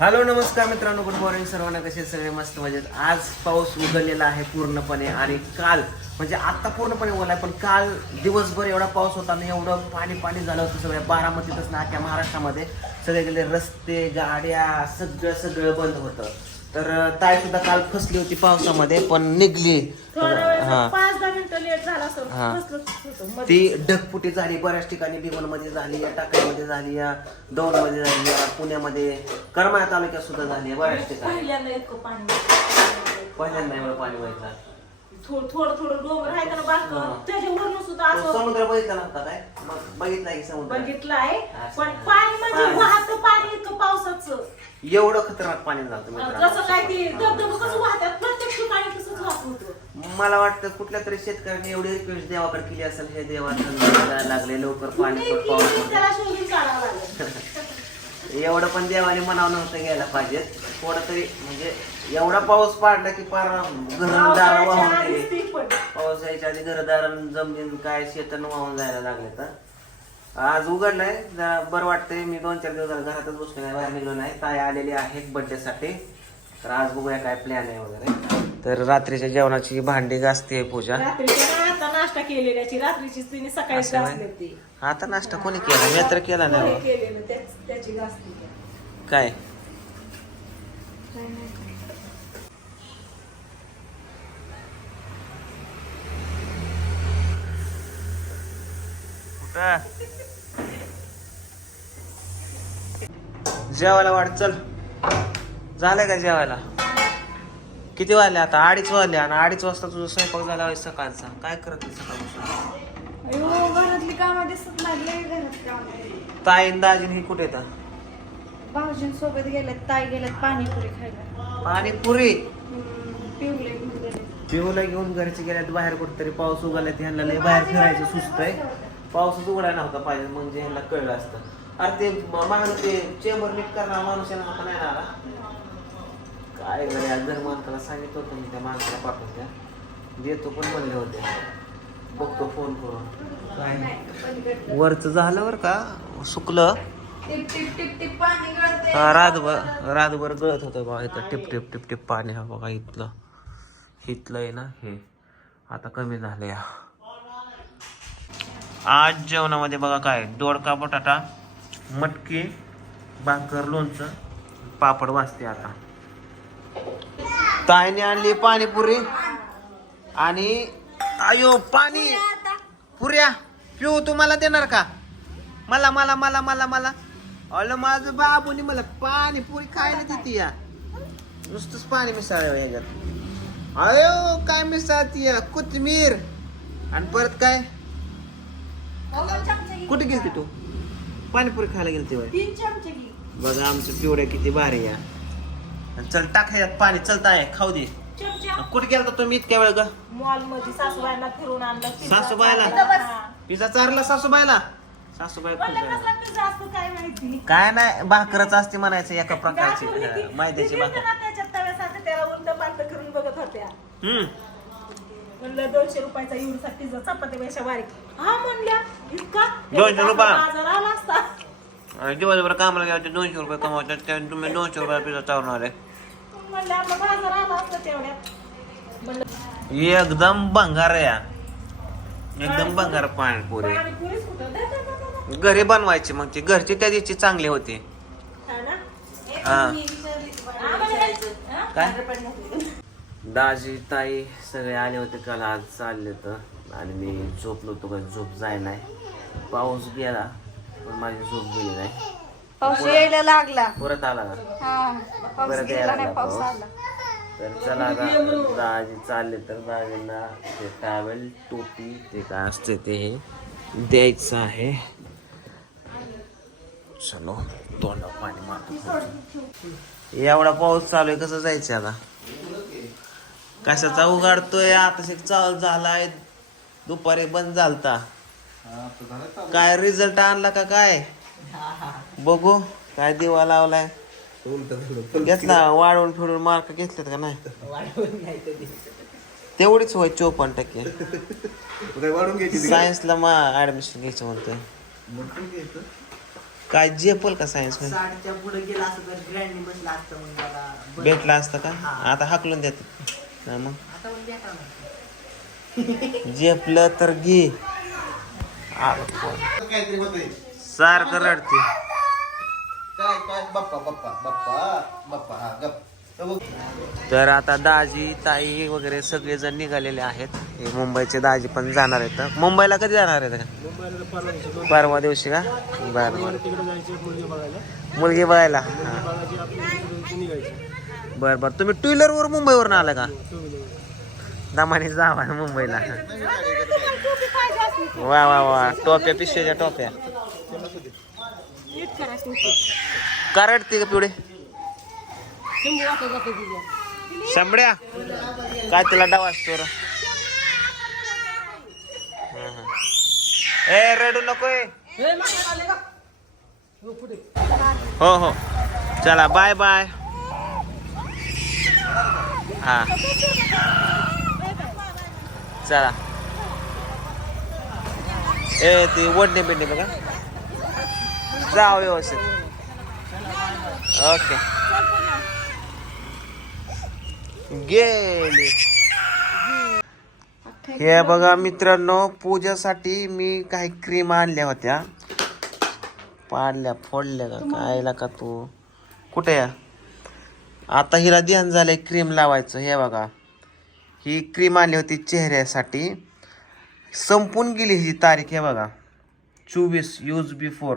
Hello नमस्कार मित्रांनो good morning सर्वांना कसे? सगळे मस्त मजेत. आज पाऊस उघडलेला आहे पूर्णपणे आणि काल म्हणजे आता पूर्णपणे ओला आहे पण काल दिवसभर एवढा पाऊस होता आणि एवढं पाणी पाणी झालं होतं सगळ्या बारामतीतच ना अख्ख्या महाराष्ट्रामध्ये सगळे गेले रस्ते गाड्या सगळं सगळं बंद होतं. तर ताई सुद्धा काल फसली होती पावसामध्ये पण निघली. हा. लेट झाला हा. होतो. ती ढगफुटी झाली बऱ्याच ठिकाणी भिवनमध्ये झाली या टाकळीमध्ये झाली या दौंडमध्ये झाली या पुण्यामध्ये. करमाळा तालुक्यात सुद्धा झाली आहे बऱ्याच ठिकाणी. पहिल्यांदा इतकं पाणी पहिल्यांदा एवढं पाणी व्हायचं. थोडं थोडं थोडं डोंगर आहे ना बाक हा. त्याच्यावरून सुद्धा तो असं समुद्र बघितला नव्हता काय? मग बघितला की समुद्र. पण पाणी म्हणजे पाणी. वाहतं पाणी इतकं पावसाचं. एवढं खतरनाक पाणी झालं जसं काय ते धबधबा कसं वाहतात? प्रत्येक ठिकाणी होतं मला वाटतं कुठल्या तरी शेतकऱ्याने एवढी रिक्वेस्ट देवाकडे केली असेल हे देवा लागले लवकर पाणी एवढं पण देवाने मनावर नव्हतं घ्यायला पाहिजे. थोडं तरी म्हणजे एवढा पाऊस पाडला की पार घरदार वाहून गेले. पाऊस यायच्या आधी घरदार जमीन काय शेतन वाहून जायला लागले तर. आज उघडलंय बरं वाटतंय मी दोन चार दिवस घरातच बसलो नाही बाहेर निघलो नाही. ताई आलेली आहे बर्थडे साठी. तर आज बघूया काय प्लॅन आहे वगैरे. तर रात्रीच्या जेवणाची भांडी घासते पूजा. आता नाश्ता केलेल्याची रात्रीची तिने सकाळी असं घासली व्हय? होती आता नाश्ता कोणी केला? मी तर केला नाही पोहे बाबा. केलेलं? त्याच- त्याची घासली काय? कुठं? जेवायला वाट चल. झालंय का जेवायला? किती वाजले आता? अडीच वाजले आणि अडीच वाजता तुझा स्वयंपाक झाला होय सकाळचा. काय करत आहे सकाळपासून? अयो घरातली कामं दिसत लागले घरात काम. ताई आणि दाजीन ही कुठे येतात? भाऊजींसोबत गेलेत ताई गेलेत पाणीपुरी खायला. पाणीपुरी? हम्म, पिवले पिऊला घेऊन घरचे गेल्यात बाहेर कुठेतरी. पाऊस उगाला ह्यांना लय बाहेर फिरायचं आहे पाऊसच उघडायला नव्हता पाहिजे म्हणजे ह्यांना कळलं असतं. अरे ते माणूस ते चेंबर नीट करणार माणूस यांना नाही आला काय बरं आज घर माणसाला सांगितलं होतं मी त्या माणसाला पाठवून द्या. देतो पण म्हणले होते. बघतो फोन करून. काय वरचं झालं बरं का? सुकलं. टिप टिप टिप टिप पाणी गळते हा, रातभर रातभर गळत होतं बघा इथं. टिप टिप टिप टिप पाणी. हा बघा इथलं. इथलं आहे ना हे. आता कमी झालं या. आज जेवणामध्ये बघा काय? दोडका बटाटा मटकी भाकर लोणचं पापड वाजते आता. ताईने आणली पाणीपुरी. आणि अयो पाणी. पुऱ्या पिऊ तुम्हाला देणार का? मला मला मला मला मला. अल माझं बाबूनी मला पाणीपुरी खायला देते या. नुसतंच पाणी मिसळलं ह्याच्यात अयो काय मिसळती या? कोथिंबीर. आणि परत काय? कुठे गेलती तू? पाणीपुरी खायला गेलती बघा आमचं पिवड्या किती भारी या. चल टाक पाणी चलत आहे खाऊ दे. कुठे गेलता तुम्ही इतक्या वेळ ग? मॉलमध्ये सासूबाईला फिरून आणलं सासूबाईला? हा. पिझ्झा चारला सासूबाईला? सासूबाई झालं. कसला असतो काय माहिती? काय नाही भाकरच असते म्हणायचं एका प्रकारची. दाखवली ती. हा, मैद्याची ती भाकर. गेलते ना त्याच्या तव्यासारखं त्याला उलट पालट करून बघत होत्या. हम्म. म्हणलं दोनशे रुपयाचा एवढीचा पिझ्झा चपातीपेक्षा बारीक. हा म्हणल्या इतका? दोनशे रुपये? बाजार आला असता. आणि दिवसभर कामाला गेला दोनशे रुपये कमावतात तुम्ही दोनशे रुपये पिझ्झा चावणार आहे म्हणलं आपला बाजार आला असता तेवढ्यात. म्हणलं एकदम भंगार या. एकदम भंगार पाणीपुरी. पाणीपुरीच कुठं? दे, दे, दे, दे, दे. घरी बनवायची मग ती. घरची त्या दिवशी चांगली होती. हा ना? हा. आम्हाला हा? काय? दाजी ताई सगळे आले होते काल. आज चालले तर. आणि मी झोपलो होतो का झोप जाय नाही. पाऊस गेला पण माझी झोप गेली नाही. पाऊस यायला लागला. परत आला हा पाऊस परत गेला यायला नाही लागला पाऊस पाऊस. आला. तर चला आता दाजी चालले तर दाजींना ते टावेल टोपी ते काय असते ते हे द्यायचं आहे. चलो तोंडा पाणी मारतो एवढा पाऊस चालू आहे कसं जायचं आता? कशाचा उघडतोय? आता शिक चालू झालाय. दुपारी बंद झालता. काय रिझल्ट आणला का काय? बघू काय दिवा लावलाय. घेतला वाढवून फिरून मार्क घेतलेत का नाही? तेवढीच होय चोपन्न टक्के. सायन्सला मा ऍडमिशन घ्यायचं म्हणतोय. काय झेपल का सायन्समध्ये? साठच्या पुढे गेला असं तर ग्रँडनी बसला असतं मग मला बरं. भेटला असतं का. आता हाकलून देतात हा मग. झेपलं तर घे. काहीतरी होतंय. सारखं रडते. काय काय बाप्पा बाप्पा बाप्पा बाप्पा हा गप. तर आता दाजी ताई वगैरे सगळेजण निघालेले आहेत. हे मुंबईचे दाजी पण जाणार आहेत. मुंबईला कधी जाणार आहेत? का परवा दिवशी का? बर मुलगी बघायला? हा. बर बर. तुम्ही टू व्हीलर वर मुंबईवरून आला का? दमाने जावा मुंबईला. वा वा वा. टोप्या पिशव्याच्या टोप्या. काय रडते का पिवळे शंभड्या काय तिला डाव असतो ए रडू नकोय. हो हो. चला बाय बाय हा. चला. ए ती ओढणे बिडणे बघा. जा व्यवस्थित. ओके गेली. हे बघा मित्रांनो पूजेसाठी मी काही क्रीम आणल्या होत्या. पाडल्या फोडल्या का? कायला का तू? कुठे या? आता हिला ध्यान झालंय क्रीम लावायचं. हे बघा. ही क्रीम आणली होती चेहऱ्यासाठी. संपून गेली ही तारीख हे बघा. चोवीस यूज बिफोर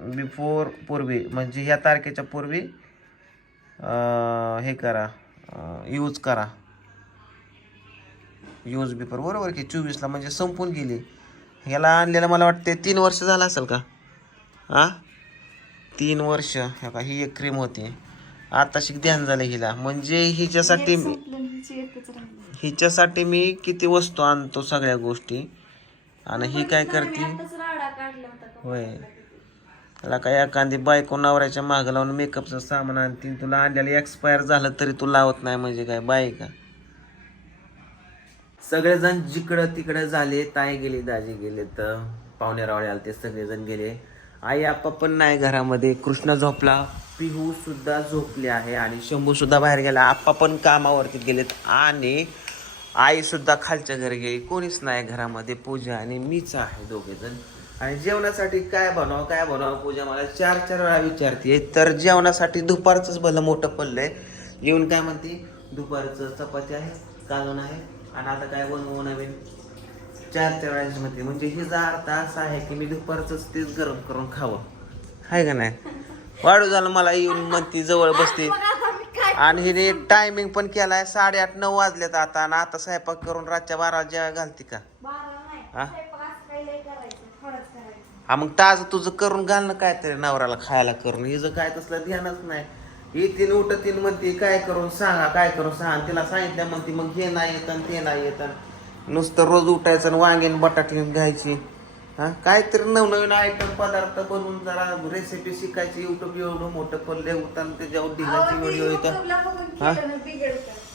बिफोर पूर्वी म्हणजे ह्या तारखेच्या पूर्वी हे करा यूज करा. यूज बिफोर बरोबर की चोवीसला म्हणजे संपून गेली. ह्याला आणलेलं मला वाटते तीन वर्ष झालं असेल का? हा तीन वर्ष. हे का ही एक क्रीम होती. आता शिक ध्यान झालं हिला. म्हणजे हिच्यासाठी मी- हिच्यासाठी मी किती वस्तू आणतो सगळ्या गोष्टी. आणि ही काय करते? होय. त्याला काय एखादी बायको नवऱ्याच्या मागं लावून मेकअपचं सामान आणतील तुला आणलेलं एक्सपायर झालं तरी तू लावत नाही म्हणजे काय? बायका सगळेजण जिकडं तिकडं झाले ताई गेली दाजी गेले तर पाहुणे रावळे आले ते सगळेजण गेले. आई आप्पा पण नाही घरामध्ये. कृष्ण झोपला पिहू सुद्धा झोपले आहे आणि शंभू सुद्धा बाहेर गेला. आप्पा पण कामावरती गेलेत आणि आई सुद्धा खालच्या घरी गेली. कोणीच नाही घरामध्ये पूजा आणि मीच आहे दोघे जण आणि जेवणासाठी काय बनवावं काय बनवावं? पूजा मला चार चार वेळा विचारते तर जेवणासाठी दुपारचंच भलं मोठं पडलंय. येऊन काय म्हणते? दुपारचं चपाती आहे कालवण आहे आणि आता काय बनवू नवीन? चार चार वेळाची म्हणते. म्हणजे हिचा अर्थ असा आहे की मी दुपारचंच तेच गरम करून खावं. आहे का नाही? वाढू झालं मला येऊन म्हणते जवळ बसते. आणि हिने टायमिंग पण केलाय. साडेआठ नऊ वाजलेत आता. आणि आता स्वयंपाक करून रातच्या बारा जेव्हा घालते का? हा? स्वयंपाक असं काही लय करायचं थोडंच करायचं हा मग ताज तुझं करून घाल ना काहीतरी नवऱ्याला खायला करून. हिचं काय तसलं ध्यानच नाही. येतीन उठतीन म्हणते काय करून सांगा काय करून सांगा? तिला सांगितलं म्हणते मग हे नाही येत आणि ते नाही येत. आणि नुसतं रोज उठायचं आणि वांगेन बटाटे घ्यायची. हा काहीतरी नवनवीन आयटम पदार्थ बनवून जरा रेसिपी शिकायची. युट्यूब एवढं मोठं पडले उतान त्याच्यावर ढिगाची व्हिडिओ बघून हा?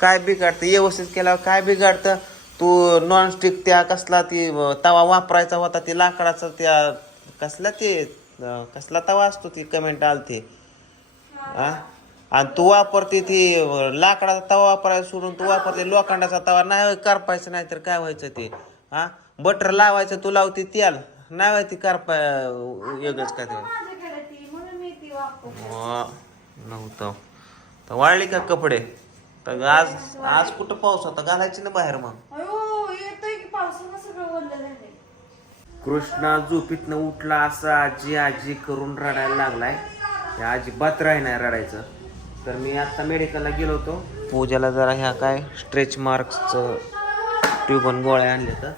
काय बिघडतं? व्यवस्थित केल्यावर काय बिघडतं? तू नॉनस्टिक त्या कसला ती तवा वापरायचा होता ती लाकडाचा त्या कसला ते अं, कसला तवा असतो ती कमेंट आलती? हा आणि तू वापरते ती अं, लाकडाचा तवा वापरायचा सोडून तू वापरते लोखंडाचा तवा. नाही करपायचं नाही तर काय व्हायचं ते? हा बटर लावायचं तू लावते तेल. नाही व्हायची करपा वेगळंच काय ते माझ्याकडे ती म्हणून मी ती वापरते. वा, नव्हतं. तर वाळली का कपडे? तर आज आज कुठं पाऊस होता? घालायची ना बाहेर मग? अयो येतोय की पावसानं सगळं ओललं झालंय कृष्णा झोपीतनं उठला असं आजी आजी करून रडायला लागलाय. त्या अजिबात राहणार रडायचं. तर मी आता मेडिकलला गेलो होतो. पूजाला जरा ह्या काय स्ट्रेच मार्क्सचं ट्यूबन गोळ्या आणले तर.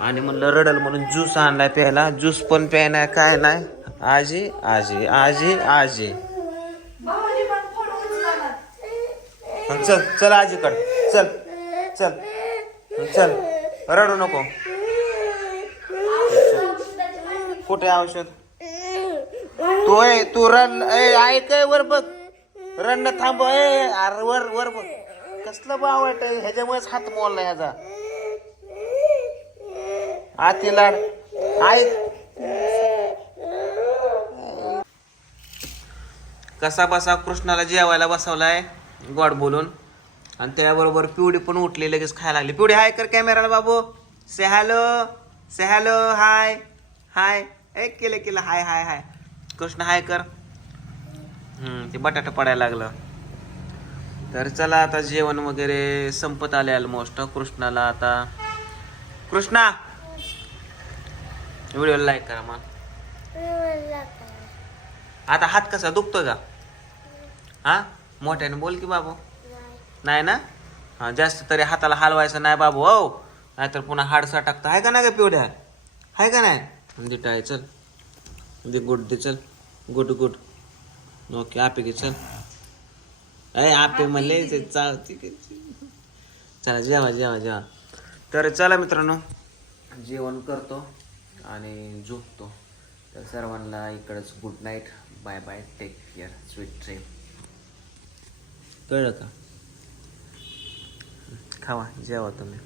आणि म्हणलं रडल म्हणून ज्यूस आणलाय प्यायला. ज्यूस पण प्याय नाही काय नाही. आजी आजी आजी आजी. चल चल आजीकडे. चल चल. चल. रडू नको. कुठे औषध? तू ए तू रन ए ऐक ए, वर बघ. रन थांब ए अरे वर वर बघ. कसलं बाव वाट ह्याच्यामुळेच हात मोडला ह्याचा. आती लाड. ऐक. कसा बसा कृष्णाला जेवायला बसवलाय? गोड बोलून. आणि त्याबरोबर पिवडी पण उठली लगेच खायला लागली. पिवडी हाय कर कॅमेराला बाबू. से हॅलो से हॅलो हाय हाय एक केलं केलं. हाय हाय हाय. कृष्ण हाय कर. ते बटाटा पडायला लागलं. तर चला आता जेवण वगैरे संपत आले ऑलमोस्ट कृष्णाला आता कृष्णा! व्हिडिओ लाईक करा मग. आता हात कसा दुखतोय का? हा? मोठ्याने बोल की बाबू. नाही ना? हा जास्त तरी हाताला हलवायचं नाही बाबू हो. नाहीतर पुन्हा हाडसा टाकतं. आहे का नाही का पिवड्या? आहे का नाही? दे टाय चल. दे गुड दे चल. Good good. ओके आपे घे चल. अय आपे म्हणले ते चा. चला जेवा जेवा जेवा. तर चला मित्रांनो. जेवण करतो आणि झोपतो. तर सर्वांना इकडंच good night bye bye take care sweet dream कळलं का? खावा जेवा तुम्ही.